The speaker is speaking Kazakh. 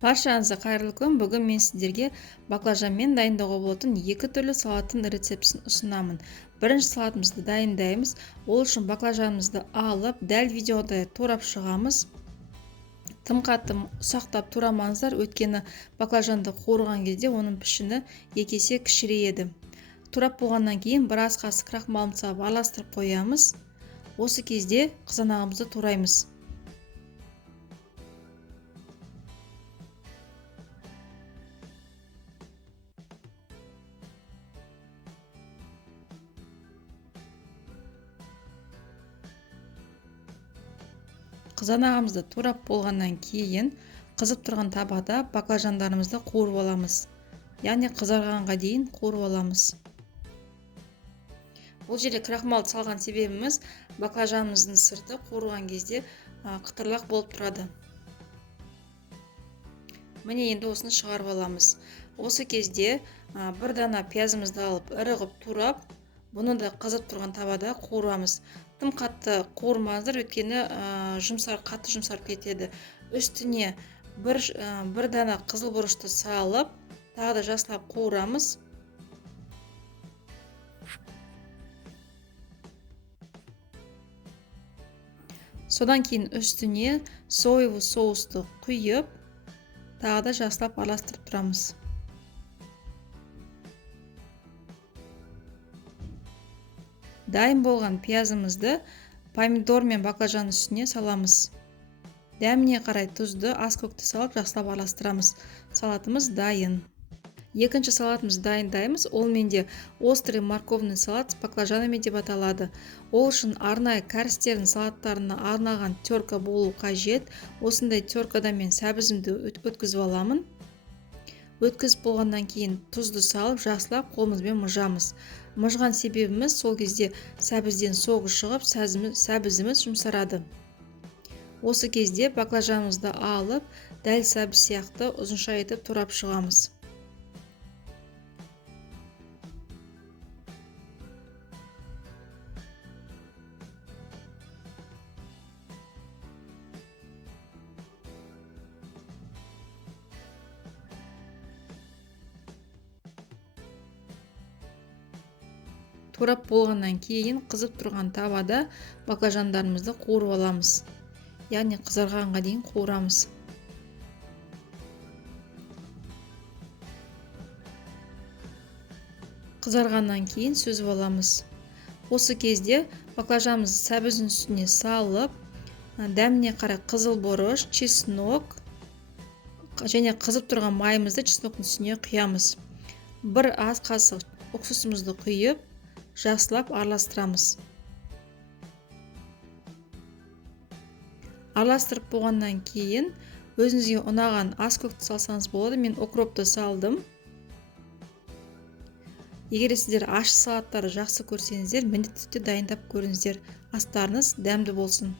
Баршаңызға қайырлы күн. Бүгін мен сіздерге баклажанмен дайындауға болатын екі түрлі салаттың рецептісін ұсынамын. Бірінші салатымызды дайындаймыз. Ол үшін баклажанымызды алып, дәл видеода турап шығамыз. Тым қатты ұсақтап турамаңыздар, өйткені баклажанды қуырған кезде оның пішіні екі есе кішірейеді. Турап болғаннан кейін бір ас қасық крахмалымызды салып араластырып қоямыз. Осы кезде қызанағымызды тураймыз. Қызанағымызды турап болғаннан кейін қызып тұрған табада баклажандарымызды қуырып аламыз. Яғни қызарғанға дейін қуырып аламыз. Бұл жерде крахмалды салған себебіміз баклажанымыздың сырты қуырған кезде қытырлақ болып тұрады. Міне енді осыны шығарып аламыз. Осы кезде бір дана пиязымызды алып ірі ғып турап, бұны да қызып тұрған табада қуырамыз. Тым қатты қуырмаңыздар, өйткені қатты жұмсарып кетеді. Үстіне бір дана қызыл бұрышты салып, тағы да жақсылап қуырамыз. Содан кейін үстіне соевый соусты құйып, тағы да жақсылап араластырып тұрамыз. Дайын болған пиязымызды помидор мен баклажан үстіне саламыз. Дәміне қарай тұзды, ас көкті салып жақсылап араластырамыз. Салатымыз дайын. Екінші салатымызды дайындаймыз. Ол менде острый морковный салат с баклажанами деп аталады. Ол үшін арнайы кәрістердің салаттарына арналған терка болу қажет. Осындай теркада мен сәбізімді өткізіп аламын. Өткізіп болғаннан кейін тұзды салып, жақсылап қолымызбен мұжамыз. Мұжған себебіміз сол кезде сәбізден соғы шығып, сәбізіміз жұмсарады. Осы кезде баклажанымызды алып, дәл сәбіз сияқты ұзынша етіп турап шығамыз. Турап болғаннан кейін қызып тұрған табада баклажандарымызды қуырып аламыз. Яғни қызарғанға дейін қуырамыз. Қызарғаннан кейін сүзіп аламыз. Осы кезде баклажанымызды сәбіздің үстіне салып, дәміне қарай қызыл бұрыш, чеснок және қызып тұрған майымызды чесноктың үстіне құямыз. Бір ас қасық уксусымызды құйып, жақсылап араластырамыз. Араластырып болғаннан кейін өзіңізге ұнаған ас көкті салсаңыз болады. Мен укропты салдым. Егер сіздер ащы салаттарды жақсы көрсеңіздер, міндетті түрде дайындап көріңіздер. Астарыңыз дәмді болсын.